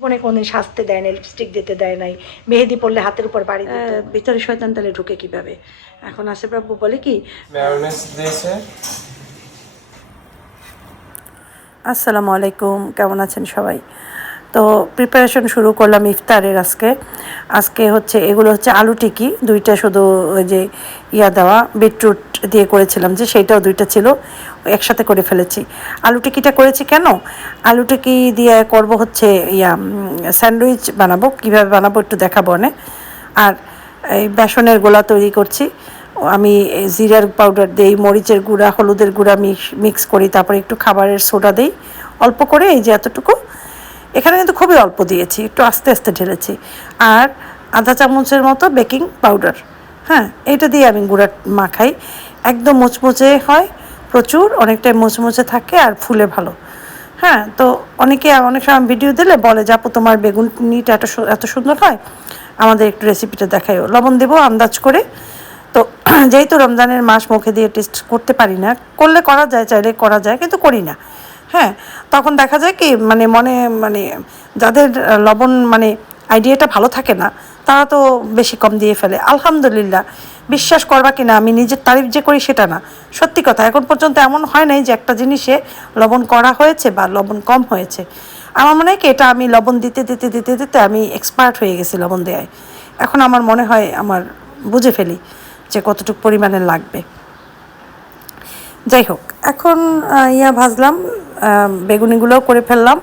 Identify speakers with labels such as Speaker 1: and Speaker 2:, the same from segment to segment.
Speaker 1: মনে কোনদিন সাজতে দেয় না লিপস্টিক দিতে দেয় নাই মেহেদি পড়লে হাতের উপর বাড়ি দিত
Speaker 2: ভিতরে শয়তান তাহলে ঢুকে কীভাবে? এখন আসে বাবু বলে কি? আসসালামু আলাইকুম কেমন আছেন সবাই? তো প্রিপারেশন শুরু করলাম ইফতারের আজকে। আজকে হচ্ছে, এগুলো হচ্ছে আলু টিকি, দুইটা শুধু ওই যে ইয়া দেওয়া বিটরুট দিয়ে করেছিলাম যে সেইটাও দুইটা ছিল, একসাথে করে ফেলেছি। আলু টিকিটা করেছি কেন? আলু টিকি দিয়ে করব হচ্ছে ইয়া স্যান্ডউইচ বানাবো। কীভাবে বানাবো একটু দেখাবো অনেক আর এই বেসনের গোলা তৈরি করছি। আমি জিরার পাউডার দিই, মরিচের গুঁড়া, হলুদের গুঁড়া মিক্স করি, তারপরে একটু খাবারের সোডা দিই। অল্প করে এই যে এতটুকু। এখানে কিন্তু খুবই অল্প দিয়েছি, একটু আস্তে আস্তে ঢেলেছি। আর আধা চামচের মতো বেকিং পাউডার। হ্যাঁ এইটা দিয়ে আমি গুঁড়া মাখাই। একদম মুচমুচে হয়, প্রচুর, অনেকটাই মুচমুচে থাকে আর ফুলে ভালো। হ্যাঁ তো অনেকে, অনেক সময় ভিডিও দিলে বলে যে, আপু, তোমার বেগুনিটা এত এত সুন্দর হয়। আমাদের একটু রেসিপিটা দেখাইও। লবণ দেবো আন্দাজ করে। তো যেহেতু রমজানের মাস মুখে দিয়ে টেস্ট করতে পারি না, করলে করা যায়, চাইলে করা যায়, কিন্তু করি না। হ্যাঁ তখন দেখা যায় কি মানে মনে মানে যাদের লবণ মানে আইডিয়াটা ভালো থাকে না, তারা তো বেশি কম দিয়ে ফেলে। আলহামদুলিল্লাহ, বিশ্বাস করবা কিনা, আমি নিজের তারিফ যে করি সেটা না। সত্যি কথা, এখন পর্যন্ত এমন হয় নাই যে একটা জিনিসে লবণ করা হয়েছে বা লবণ কম হয়েছে। আমার মনে হয় কি, এটা আমি লবণ দিতে দিতে দিতে দিতে আমি এক্সপার্ট হয়ে গেছি লবণ দেওয়ায় এখন আমার মনে হয়, আমার বুঝে ফেলি যে কতটুকু পরিমাণে লাগবে। যাই হোক, এখন ইয়া ভাজলাম। বেগুনিগুলোও করে ফেললাম।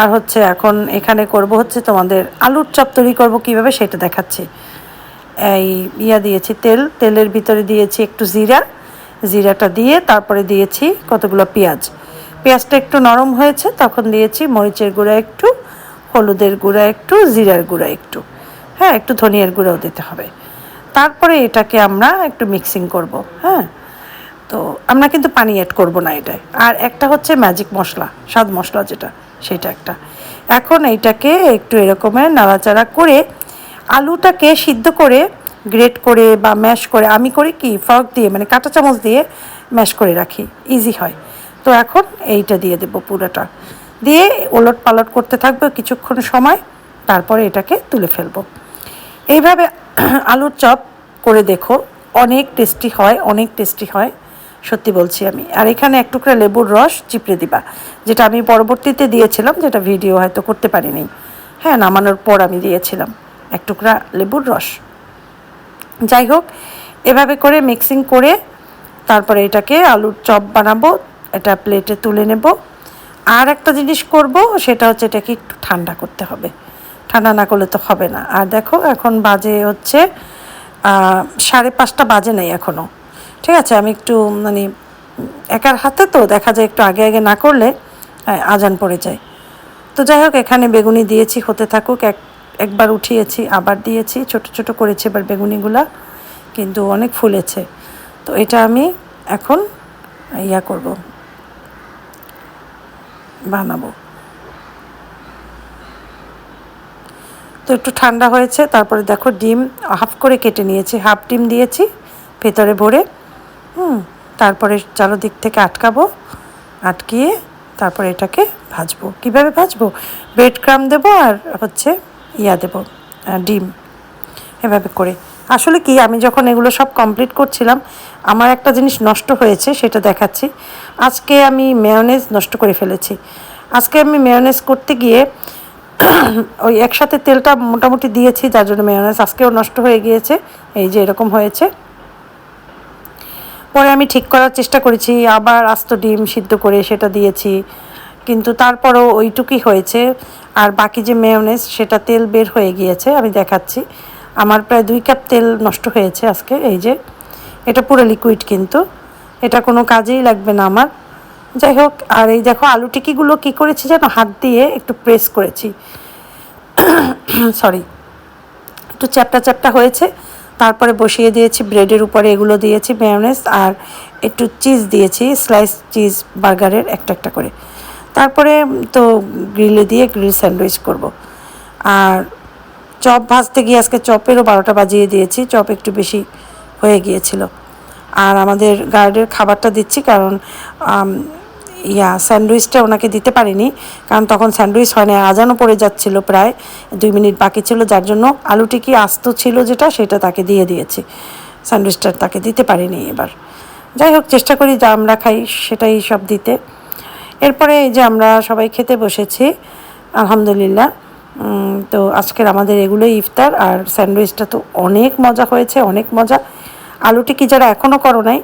Speaker 2: আর হচ্ছে এখন এখানে করব হচ্ছে তোমাদের আলুর চপ তৈরি করব কীভাবে সেটা দেখাচ্ছি। এই ইয়া দিয়েছি তেল, তেলের ভিতরে দিয়েছি একটু জিরা। জিরাটা দিয়ে তারপরে দিয়েছি কতগুলো পেঁয়াজ। পেঁয়াজটা একটু নরম হয়েছে, তখন দিয়েছি মরিচের গুঁড়া একটু, হলুদের গুঁড়া একটু, জিরার গুঁড়া একটু। হ্যাঁ একটু ধনিয়ার গুঁড়াও দিতে হবে। তারপরে এটাকে আমরা একটু মিক্সিং করব হ্যাঁ? তো আমরা কিন্তু পানি অ্যাড করব না এটায়। আর একটা হচ্ছে ম্যাজিক মশলা, স্বাদ মশলা যেটা, সেটা একটা। এখন এইটাকে একটু এরকমের নাড়াচাড়া করে আলুটাকে সিদ্ধ করে গ্রেট করে বা ম্যাশ করে, আমি করি কি ফর্ক দিয়ে মানে কাঁটা চামচ দিয়ে ম্যাশ করে রাখি ইজি হয়। তো এখন এইটা দিয়ে দেবো পুরোটা। দিয়ে ওলট পালট করতে থাকবে কিছুক্ষণ সময়, তারপরে এটাকে তুলে ফেলব। এইভাবে আলুর চপ করে দেখো, অনেক টেস্টি হয়, অনেক টেস্টি হয়। সত্যি বলছি আমি। আর এখানে এক টুকরা লেবুর রস চিপড়ে দিবা, যেটা আমি পরবর্তীতে দিয়েছিলাম, যেটা ভিডিও হয়তো করতে পারিনি। হ্যাঁ নামানোর পর আমি দিয়েছিলাম এক টুকরা লেবুর রস। যাই হোক, এভাবে করে মিক্সিং করে তারপরে এটাকে আলুর চপ বানাবো, এটা প্লেটে তুলে নেব। আর একটা জিনিস করব, সেটা হচ্ছে এটাকে একটু ঠান্ডা করতে হবে। ঠান্ডা না করলে তো হবে না। আর দেখো, এখন বাজে হচ্ছে সাড়ে পাঁচটা বাজে নেই এখনও ঠিক আছে, আমি একটু মানে একার হাতে তো দেখা যায় একটু আগে আগে না করলে আজান পড়ে যায়। তো যাই হোক, এখানে বেগুনি দিয়েছি, হতে থাকুক, এক, একবার উঠিয়েছি, আবার দিয়েছি, ছোট ছোট করেছি এবার বেগুনিগুলা, কিন্তু অনেক ফুলেছে। তো এটা আমি এখন ইয়া করব, বানাবো। তো একটু ঠান্ডা হয়েছে, তারপরে দেখো ডিম হাফ করে কেটে নিয়েছি, হাফ ডিম দিয়েছি, ভেতরে ভরে। হুম, তারপরে চারোদিক থেকে আটকাবো, আটকিয়ে তারপরে এটাকে ভাজবো। কীভাবে ভাজবো? ব্রেড ক্রাম দেবো আর হচ্ছে ইয়া দেবো ডিম। এভাবে করে। আসলে কি, আমি যখন এগুলো সব কমপ্লিট করছিলাম, আমার একটা জিনিস নষ্ট হয়েছে, সেটা দেখাচ্ছি। আজকে আমি মেয়নেজ নষ্ট করে ফেলেছি। আজকে আমি মেয়নেজ করতে গিয়ে ওই একসাথে তেলটা মোটামুটি দিয়েছি, যার জন্য মেয়নেজ আজকেও নষ্ট হয়ে গিয়েছে। এই যে এরকম হয়েছে। পরে আমি ঠিক করার চেষ্টা করেছি, আবার আস্ত ডিম সিদ্ধ করে সেটা দিয়েছি। কিন্তু তারপরও ওইটুকুই হয়েছে। আর বাকি যে মেয়নেজ সেটা তেল বের হয়ে গিয়েছে, আমি দেখাচ্ছি। আমার প্রায় দুই কাপ তেল নষ্ট হয়েছে আজকে, এই যে। এটা পুরো লিকুইড কিন্তু। এটা কোনো কাজেই লাগবে না আমার। যাই হোক, আর এই দেখো আলু টিকিগুলো কী করেছি যেন হাত দিয়ে একটু প্রেস করেছি। সরি একটু চ্যাপটা চ্যাপটা হয়েছে। তারপরে বসিয়ে দিয়েছি, ব্রেডের উপরে এগুলো দিয়েছি মেয়নেজ আর একটু চিজ দিয়েছি স্লাইস চিজ বার্গারের একটা একটা করে। তারপরে তো গ্রিলে দিয়ে গ্রিল স্যান্ডউইচ করব। আর চপ ভাজতে গিয়ে আজকে চপেরও বারোটা বাজিয়ে দিয়েছি, চপ একটু বেশি হয়ে গিয়েছিল। আর আমাদের গার্ডের খাবারটা দিচ্ছি কারণ ইয়া, স্যান্ডউইচটা ওনাকে দিতে পারিনি, কারণ তখন স্যান্ডউইচ হয় না, আজানও পড়ে যাচ্ছিল প্রায় দুই মিনিট বাকি ছিল, যার জন্য আলু টিকি আস্ত ছিল যেটা, সেটা তাকে দিয়ে দিয়েছি। স্যান্ডউইচটা তাকে দিতে পারিনি এবার। যাই হোক, চেষ্টা করি যা আমরা খাই, সেটাই সব দিতে। এরপরে এই যে আমরা সবাই খেতে বসেছি, আলহামদুলিল্লাহ। তো আজকের আমাদের এগুলোই ইফতার, আর স্যান্ডউইচটা তো অনেক মজা হয়েছে, অনেক মজা। আলু টিকি যারা এখনও করো নাই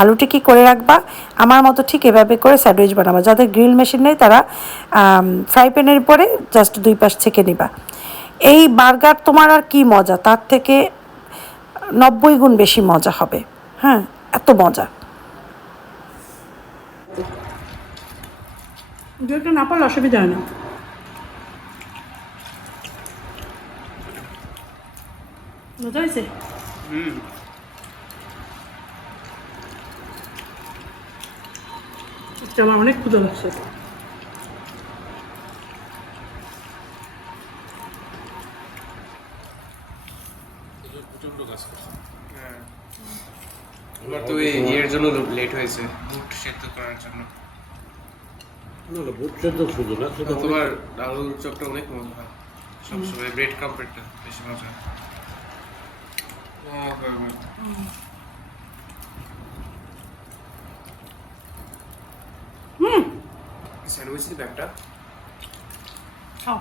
Speaker 2: আলু কি করে রাখবা? আমার মতো ঠিক এভাবে করে স্যান্ডউইচ বানাবা। যাদের গ্রিল মেশিন নেই তারা ফ্রাই প্যানের পরে জাস্ট দুই পাশ ছেঁকে নিবা। এই বার্গার তোমার আর কি মজা? তার থেকে নব্বই গুণ বেশি মজা হবে। হ্যাঁ এত মজা।
Speaker 3: যেটা না পারলে অসুবিধা হয় না। মজা হয়েছে? আজকে আমার অনেক ক্ষুদা লাগছে।
Speaker 4: আমার তো জন্য লেট হয়েছে। বুট সেদ্ধ করার জন্য।
Speaker 5: না না বুট সেদ্ধ শুধু না সেটা
Speaker 4: তোমার আলুর চপটা অনেক মজা। হয় সবসময় ব্রেড কাম্পেটটা বেশি মজা। হয় আহ, হ্যাঁ, হ্যাঁ। স্যান্ডউইচের ব্যাগটা।
Speaker 3: খাও।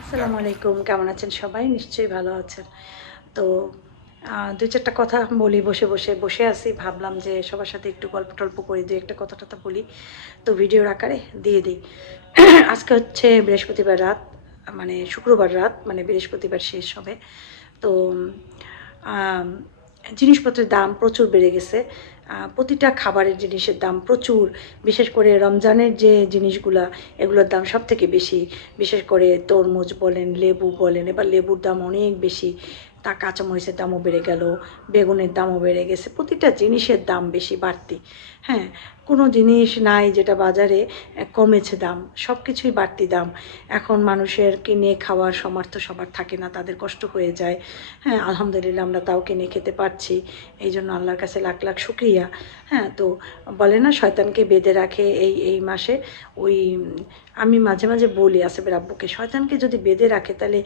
Speaker 1: আসসালামু আলাইকুম কেমন আছেন সবাই? নিশ্চয়ই ভালো আছেন। তো দুই চারটা কথা বলি বসে বসে বসে আছি। ভাবলাম যে সবার সাথে একটু গল্প টল্প করি দুই একটা কথা টথা বলি। তো ভিডিওর আকারে দিয়ে দিই। আজকে হচ্ছে বৃহস্পতিবার রাত মানে শুক্রবার রাত মানে বৃহস্পতিবার শেষ হবে। তো জিনিসপত্রের দাম প্রচুর বেড়ে গেছে। প্রতিটা খাবারের জিনিসের দাম প্রচুর। বিশেষ করে রমজানের যে জিনিসগুলা, এগুলোর দাম সব থেকে বেশি। বিশেষ করে তরমুজ বলেন, লেবু বলেন, এবার লেবুর দাম অনেক বেশি। তা কাঁচামরিচের দামও বেড়ে গেল, বেগুনের দামও বেড়ে গেছে, প্রতিটা জিনিসের দাম বেশি বাড়তি। হ্যাঁ কোনো জিনিস নাই যেটা বাজারে কমেছে দাম সব কিছুই বাড়তি দাম। এখন মানুষের কিনে খাওয়ার সামর্থ্য সবার থাকে না, তাদের কষ্ট হয়ে যায়। হ্যাঁ আলহামদুলিল্লাহ আমরা তাও কিনে খেতে পারছি, এই জন্য আল্লাহর কাছে লাখ লাখ শুক্রিয়া। হ্যাঁ তো বলে না, শয়তানকে বেঁধে রাখে এই এই মাসে, ওই, আমি মাঝে মাঝে বলি আসেবের আব্বুকে, শয়তানকে যদি বেঁধে রাখে, তাহলে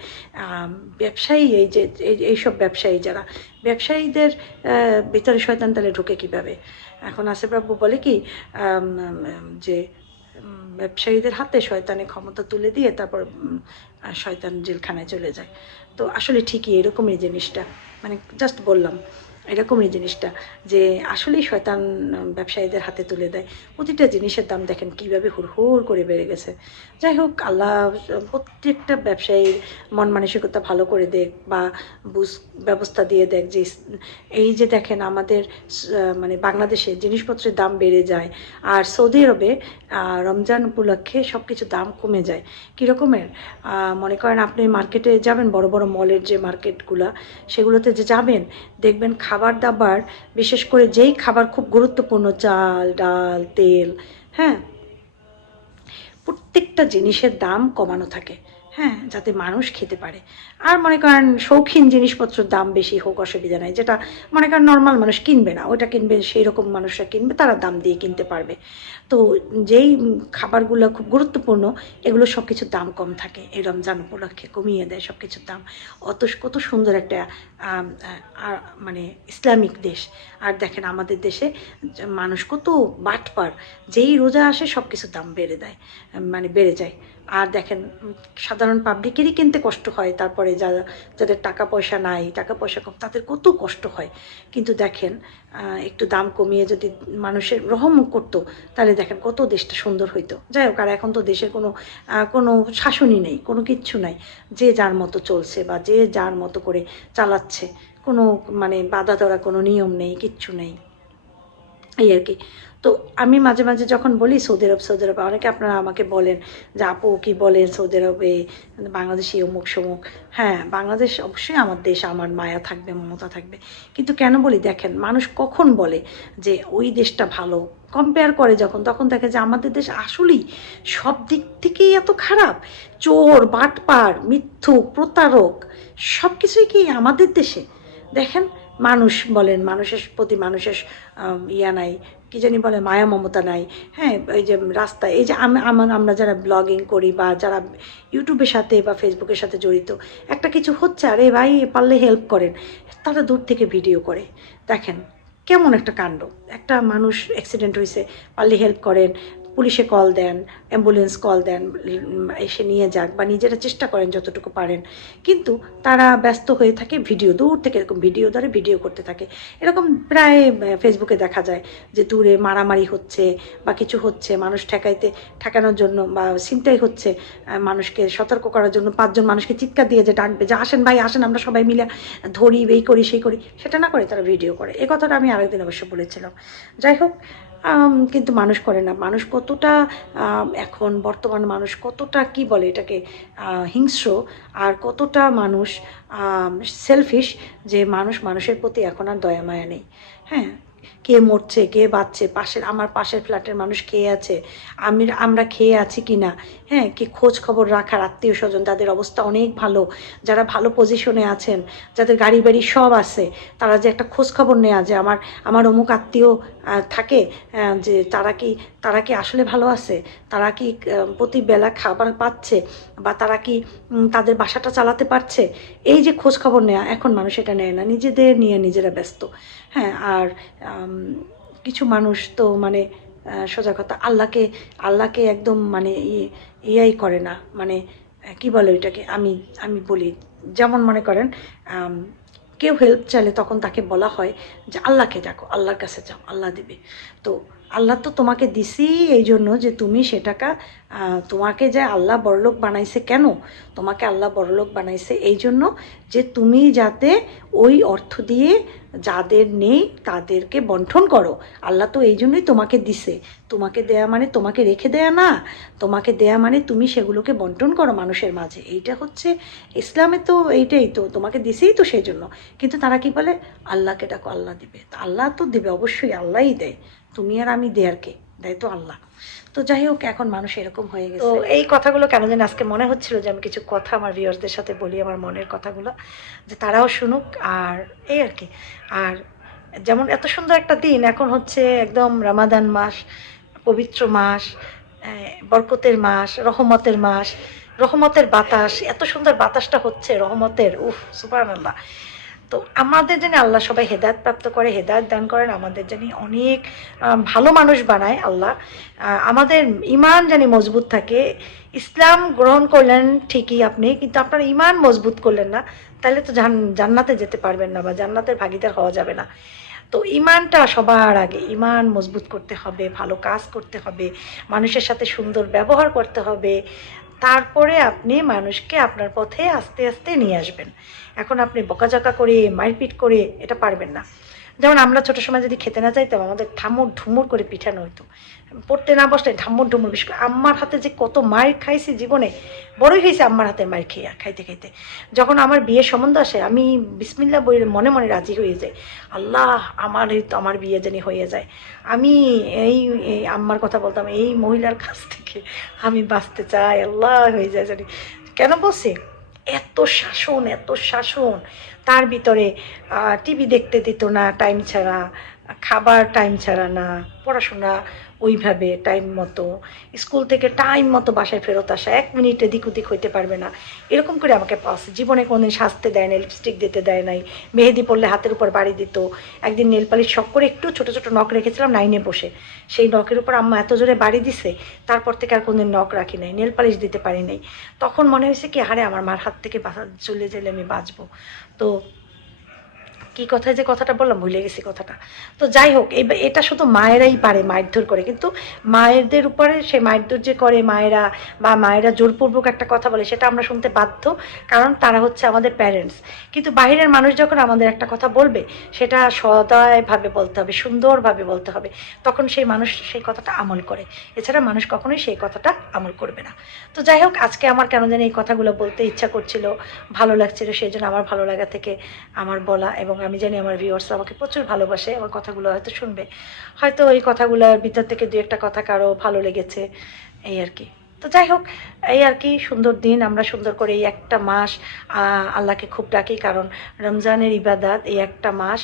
Speaker 1: ব্যবসায়ী এই যে, এই এইসব ব্যবসায়ী যারা, ব্যবসায়ীদের ভিতরে শয়তান তাহলে ঢুকে কীভাবে? এখন আসে প্রাপ্য বলে কি যে ব্যবসায়ীদের হাতে শয়তানে ক্ষমতা তুলে দিয়ে তারপর শয়তান জেলখানায় চলে যায়। তো আসলে ঠিকই এরকমই জিনিসটা। মানে জাস্ট বললাম। এরকমই জিনিসটা, যে আসলেই শয়তান ব্যবসায়ীদের হাতে তুলে দেয়। প্রতিটা জিনিসের দাম দেখেন কীভাবে হুড় করে বেড়ে গেছে। যাই হোক, আল্লাহ, প্রত্যেকটা ব্যবসায়ীর মন মানসিকতা ভালো করে দেখ বা বুঝ, ব্যবস্থা দিয়ে দেখ যে এই যে দেখেন আমাদের মানে বাংলাদেশে জিনিসপত্রের দাম বেড়ে যায়, আর সৌদি আরবে রমজান উপলক্ষে সব কিছু দাম কমে যায়। কীরকমের? মনে করেন আপনি মার্কেটে যাবেন, বড় বড় মলের যে মার্কেটগুলো, সেগুলোতে যে যাবেন, দেখবেন খাবার দাবার বিশেষ করে যেই খাবার খুব গুরুত্বপূর্ণ, চাল, ডাল, তেল হ্যাঁ? প্রত্যেকটা জিনিসের দাম কমানো থাকে হ্যাঁ? যাতে মানুষ খেতে পারে। আর মনে করেন শৌখিন জিনিসপত্রের দাম বেশি হোক অসুবিধা নাই, যেটা মনে করেন নর্মাল মানুষ কিনবে না, ওটা কিনবে সেই রকম মানুষরা কিনবে, তারা দাম দিয়ে কিনতে পারবে। তো যেই খাবারগুলো খুব গুরুত্বপূর্ণ, এগুলো সব কিছুর দাম কম থাকে, এই রমজান উপলক্ষে কমিয়ে দেয় সব কিছুর দাম। অত কত সুন্দর একটা মানে ইসলামিক দেশ। আর দেখেন আমাদের দেশে মানুষ কত বাটপার, যেই রোজা আসে সব কিছুর দাম বেড়ে দেয় মানে বেড়ে যায়। আর দেখেন সাধারণ পাবলিকেরই কিনতে কষ্ট হয়, তারপরে যারা যাদের টাকা পয়সা নাই টাকা পয়সা কম, তাদের কত কষ্ট হয়। কিন্তু দেখেন একটু দাম কমিয়ে যদি মানুষের রহম করতো, তাহলে দেখেন কত দেশটা সুন্দর হইতো। যাই হোক, আর এখন তো দেশের কোনো কোনো শাসনই নেই, কোনো কিচ্ছু নাই। যে যার মতো চলছে বা যে যার মতো করে চালাচ্ছে, কোনো মানে বাধা ধরা কোনো নিয়ম নেই, কিচ্ছু নেই। এই আর কি। তো আমি মাঝে মাঝে যখন বলি সৌদি আরব সৌদি আরব, অনেকে আপনারা আমাকে বলেন যে, আপু, কি বলেন সৌদি আরবে? বাংলাদেশি অমুক সমুক। হ্যাঁ বাংলাদেশ অবশ্যই আমার দেশ, আমার মায়া থাকবে, মমতা থাকবে। কিন্তু কেন বলি? দেখেন, মানুষ কখন বলে যে, ওই দেশটা ভালো? কম্পেয়ার করে যখন, তখন দেখে যে, আমাদের দেশ আসলেই সব দিক থেকেই এত খারাপ। চোর, বাটপার, মিথ্যুক, প্রতারক সব কিছুই কি আমাদের দেশে? দেখেন মানুষ বলেন, মানুষের প্রতি মানুষের ইয়া নাই, কি জানি বলে, মায়া মমতা নাই। হ্যাঁ এই যে রাস্তায়, এই যে আম- আমার আমরা যারা ব্লগিং করি বা যারা ইউটিউবের সাথে বা ফেসবুকের সাথে জড়িত, একটা কিছু হচ্ছে, আরে ভাই পারলে হেল্প করেন। তারা দূর থেকে ভিডিও করে। দেখেন, কেমন একটা কাণ্ড। একটা মানুষ অ্যাক্সিডেন্ট হয়েছে পারলে হেল্প করেন। পুলিশে কল দেন, অ্যাম্বুলেন্স কল দেন, এসে নিয়ে যাক বা নিজেরা চেষ্টা করেন যতটুকু পারেন। কিন্তু তারা ব্যস্ত হয়ে থাকে, ভিডিও দূর থেকে এরকম ভিডিও ধরে ভিডিও করতে থাকে। এরকম প্রায় ফেসবুকে দেখা যায় যে দূরে মারামারি হচ্ছে বা কিছু হচ্ছে, মানুষ ঠেকাইতে, ঠেকানোর জন্য বা চিন্তাই হচ্ছে মানুষকে সতর্ক করার জন্য পাঁচজন মানুষকে চিৎকার দিয়ে যে ডাকবে, যে আসেন ভাই, আসেন, আমরা সবাই মিলে ধরি, এই করি, সেই করি। সেটা না করে তারা ভিডিও করে। এ কথাটা আমি আরেকদিন অবশ্য বলেছিলাম। যাই হোক কিন্তু মানুষ করে না। মানুষ কতটা এখন বর্তমান মানুষ কতটা কি বলে এটাকে হিংস্র আর কতটা মানুষ সেলফিশ যে মানুষ মানুষের প্রতি এখন আর দয়া মায়া নেই। হ্যাঁ? কে মরছে, কে বাঁচছে, পাশের, আমার পাশের ফ্ল্যাটের মানুষ খেয়ে আছে আমি আমরা খেয়ে আছি কি না হ্যাঁ কি খোঁজ খবর রাখার আত্মীয় স্বজন, তাদের অবস্থা অনেক ভালো। যারা ভালো পজিশনে আছেন, যাদের গাড়ি বাড়ি সব আছে, তারা যে একটা খোঁজ খবর নেওয়া যে আমার আমার অমুক আত্মীয় থাকে যে তারা কি তারা কি আসলে ভালো আছে? তারা কি প্রতি বেলা খাবার পাচ্ছে বা তারা কি তাদের বাসাটা চালাতে পারছে? এই যে খোঁজ খবর নেওয়া এখন মানুষ এটা নেয় না। নিজেদের নিয়ে নিজেরা ব্যস্ত। হ্যাঁ আর কিছু মানুষ তো মানে সোজা কথা, আল্লাহকে আল্লাহকে একদম মানে ইয়াই করে না। মানে কি বলে ওইটাকে? আমি আমি বলি, যেমন মনে করেন কেউ হেল্প চাইলে তখন তাকে বলা হয় যে, আল্লাহকে ডাকো, আল্লাহর কাছে যাও, আল্লাহ দেবে। তো আল্লাহ তো তোমাকে দিছি এই জন্য যে তুমি সেটাকা তোমাকে যে আল্লাহ বড়লোক বানাইছে কেন? তোমাকে আল্লাহ বড়লোক বানাইছে এই জন্য যে তুমি যাতে ওই অর্থ দিয়ে যাদের নেই, তাদেরকে বন্টন করো। আল্লাহ তো এই জন্যই তোমাকে দিছে। তোমাকে দেয়া মানে তোমাকে রেখে দেয়া না। তোমাকে দেয়া মানে তুমি সেগুলোকে বন্টন করো মানুষের মাঝে। এইটা হচ্ছে ইসলামে তো এইটাই তো, তোমাকে দিছেই তো সেই জন্য কিন্তু তারা কি বলে? আল্লাহকে ডাকো, আল্লাহ দিবে। তা আল্লাহ তো দিবে, অবশ্যই আল্লাহই দেয়। তুমি আর আমি দেয়ারকে দেয় তো আল্লাহ। তো যাই হোক এখন মানুষ এরকম হয়ে গেছে। তো এই কথাগুলো কেন যেন আজকে মনে হচ্ছিল যে আমি কিছু কথা আমার ভিউয়ার্সদের সাথে বলি আমার মনের কথাগুলো যে তারাও শুনুক আর এই আর কি। আর যেমন এত সুন্দর একটা দিন এখন হচ্ছে একদম রামাদান মাস পবিত্র মাস বরকতের মাস রহমতের মাস রহমতের বাতাস এত সুন্দর বাতাসটা হচ্ছে রহমতের উফ সুপার আল্লাহ তো আমাদের জানি আল্লাহ সবাই হেদায়ত প্রাপ্ত করে, হেদায়ত দান করেন, আমাদের জানি অনেক ভালো মানুষ বানায় আল্লাহ। আমাদের ইমান জানি মজবুত থাকে। ইসলাম গ্রহণ করলেন ঠিকই আপনি, কিন্তু আপনার ইমান মজবুত করলেন না, তাহলে তো জান- জান্নাতে যেতে পারবেন না বা জান্নাতের ভাগিদার হওয়া যাবে না। তো ইমানটা সবার আগে, ইমান মজবুত করতে হবে, ভালো কাজ করতে হবে, মানুষের সাথে সুন্দর ব্যবহার করতে হবে। তারপরে আপনি মানুষকে আপনার পথে আস্তে আস্তে নিয়ে আসবেন। এখন আপনি বকাঝকা করে, মারপিট করে এটা পারবেন না। যেমন আমরা ছোট সময় যদি খেতে না চাইতাম, আমাদের ঠামুর ঢুমুর করে পিঠানো হতো পড়তে না বসলে ঢাম্মুর ঢুমুর বিশেষ করে আম্মার হাতে যে কত মায়ের খাইছি জীবনে, বড়ই হয়েছে আম্মার হাতে মায়ের খেয়ে খাইতে খাইতে। যখন আমার বিয়ের সম্বন্ধ আসে, আমি বিসমিল্লা বইয়ের মনে মনে রাজি হয়ে যাই। আল্লাহ, আমার এই তো আমার বিয়ে জানি হয়ে যায়। আমি এই এই আম্মার কথা বলতাম, এই মহিলার কাছ থেকে আমি বাঁচতে চাই, আল্লাহ হয়ে যায় জানি। কেন বলছি? এত শাসন এত শাসন। তার ভিতরে টিভি দেখতে দিত না টাইম ছাড়া খাবার টাইম ছাড়া না পড়াশোনা ওইভাবে টাইম মতো। স্কুল থেকে টাইম মতো বাসায় ফেরত আসা, এক মিনিটে দিক ওদিক হইতে পারবে না। এরকম করে আমাকে পাস জীবনে কোনোদিন সাজতে দেয় না লিপস্টিক দিতে দেয় নাই, মেহেদি পড়লে হাতের উপর বাড়ি দিত। একদিন নেল পালিশ শখ করে একটু ছোট ছোট নখ রেখেছিলাম নাইনে বসে। সেই নখের উপর আম্মা এত জোরে বাড়ি দিছে, তারপর থেকে আর কোনোদিন নখ রাখি নাই নেল পালিশ দিতে পারি নাই। তখন মনে হয়েছে কি হারে আমার মার হাত থেকে বাঁচা, চলে গেলে আমি বাঁচবো। তো কি কথায় যে কথাটা বললাম, ভুলে গেছি কথাটা। তো যাই হোক এটা শুধু মায়েরাই পারে মারধর করে। কিন্তু মায়েরদের উপরে সে মারধর যে করে, মায়েরা বা মায়েরা জোরপূর্বক একটা কথা বলে, সেটা আমরা শুনতে বাধ্য, কারণ তারা হচ্ছে আমাদের প্যারেন্টস কিন্তু বাইরের মানুষ যখন আমাদের একটা কথা বলবে, সেটা সদয়ভাবে বলতে হবে, সুন্দরভাবে বলতে হবে। তখন সেই মানুষ সেই কথাটা আমল করে। এছাড়া মানুষ কখনোই সেই কথাটা আমল করবে না। তো যাই হোক, আজকে আমার কেন জানি এই কথাগুলো বলতে ইচ্ছা করছিল, ভালো লাগছিল, সেই জন্য আমার ভালো লাগা থেকে আমার বলা এবং আমি জানি আমার ভিউয়ার্স আমাকে প্রচুর ভালোবাসে, আমার কথাগুলো হয়তো শুনবে। হয়তো ওই কথাগুলোর ভিতর থেকে দু একটা কথা কারও ভালো লেগেছে, এই আর কি। তো যাই হোক, এই আর কি, সুন্দর দিন, আমরা সুন্দর করে এই একটা মাস আল্লাহকে খুব ডাকি কারণ রমজানের ইবাদাত এই একটা মাস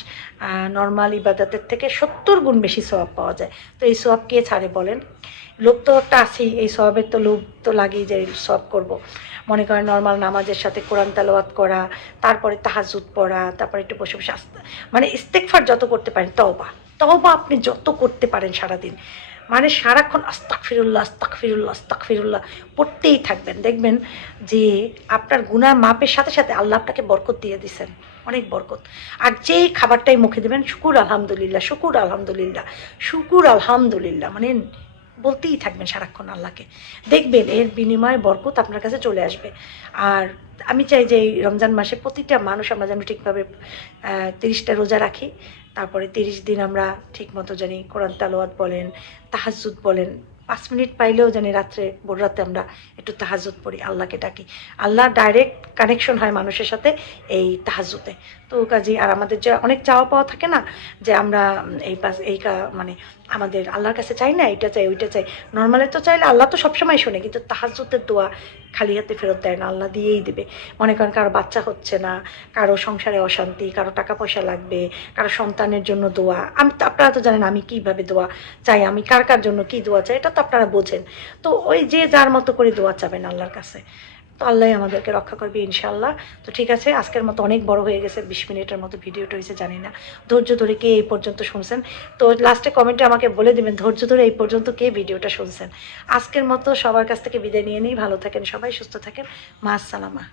Speaker 1: নর্মাল ইবাদাতের থেকে সত্তর গুণ বেশি সওয়াব পাওয়া যায়। তো এই সোয়াব কে ছাড়ে বলেন? লোভ তো একটা আছেই, এই সওয়াবের তো লোভ তো লাগেই যে সব করব। মনে করেন নর্মাল নামাজের সাথে কোরআন তালাওয়াত করা, তারপরে তাহাজুদ পড়া, তারপরে একটু বসে বসে আস্তে মানে ইস্তেকফার যত করতে পারেন, তওবা তওবা আপনি যত করতে পারেন সারাদিন। মানে সারাক্ষণ আস্তাক ফিরুল্লাহ আস্তাক ফিরুল্লাহ আস্তাক ফিরুল্লাহ পড়তেই থাকবেন। দেখবেন যে আপনার গুনার মাপের সাথে সাথে আল্লাহ আপনাকে বরকত দিয়ে দিছেন অনেক বরকত। আর যেই খাবারটাই মুখে দেবেন, শুকুর আলহামদুলিল্লাহ শুকুর আলহামদুলিল্লাহ শুকুর আলহামদুলিল্লাহ মানে বলতেই থাকবেন সারাক্ষণ আল্লাহকে। দেখবেন এর বিনিময়ে বরকত আপনার কাছে চলে আসবে। আর আমি চাই যে এই রমজান মাসে প্রতিটা মানুষ আমরা যেন ঠিকভাবে তিরিশটা রোজা রাখি। তারপরে তিরিশ দিন আমরা ঠিক মতো জানি কোরআন তালোয়াত বলেন তাহাজুদ বলেন। পাঁচ মিনিট পাইলেও জানি রাত্রে, ভোর রাতে আমরা একটু তাহাজুদ পড়ি, আল্লাহকে ডাকি। আল্লাহ ডাইরেক্ট কানেকশন হয় মানুষের সাথে এই তাহাজুতে তো কাজে আর আমাদের যে অনেক চাওয়া পাওয়া থাকে না, যে আমরা এই পাশ, এই মানে আমাদের আল্লাহর কাছে চাই না, এইটা চাই, ওইটা চাই। নর্মালি তো চাইলে আল্লাহ তো সবসময় শোনে, কিন্তু তাহাজুতের দোয়া খালি হাতে ফেরত দেয় না, আল্লাহ দিয়েই দেবে। মনে করেন কারও বাচ্চা হচ্ছে না, কারও সংসারে অশান্তি, কারও টাকা পয়সা লাগবে, কারও সন্তানের জন্য দোয়া। আমি তো, আপনারা তো জানেন আমি কীভাবে দোয়া চাই, আমি কার কার জন্য কি দোয়া চাই, এটা তো আপনারা বোঝেন। তো ওই যে যার মতো করে দোয়া চাবেন আল্লাহর কাছে। তো আল্লাহ আমাদেরকে রক্ষা করবে ইনশাল্লাহ তো ঠিক আছে, আজকের মতো অনেক বড় হয়ে গেছে, বিশ মিনিটের মতো ভিডিওটা হয়েছে, জানি না। ধৈর্য ধরে কে এই পর্যন্ত শুনছেন? তো লাস্টে কমেন্টে আমাকে বলে দেবেন, ধৈর্য ধরে এই পর্যন্ত কে ভিডিওটা শুনছেন? আজকের মতো সবার কাছ থেকে বিদায় নিয়ে নিই, ভালো থাকেন সবাই, সুস্থ থাকেন। মা আসসালামা।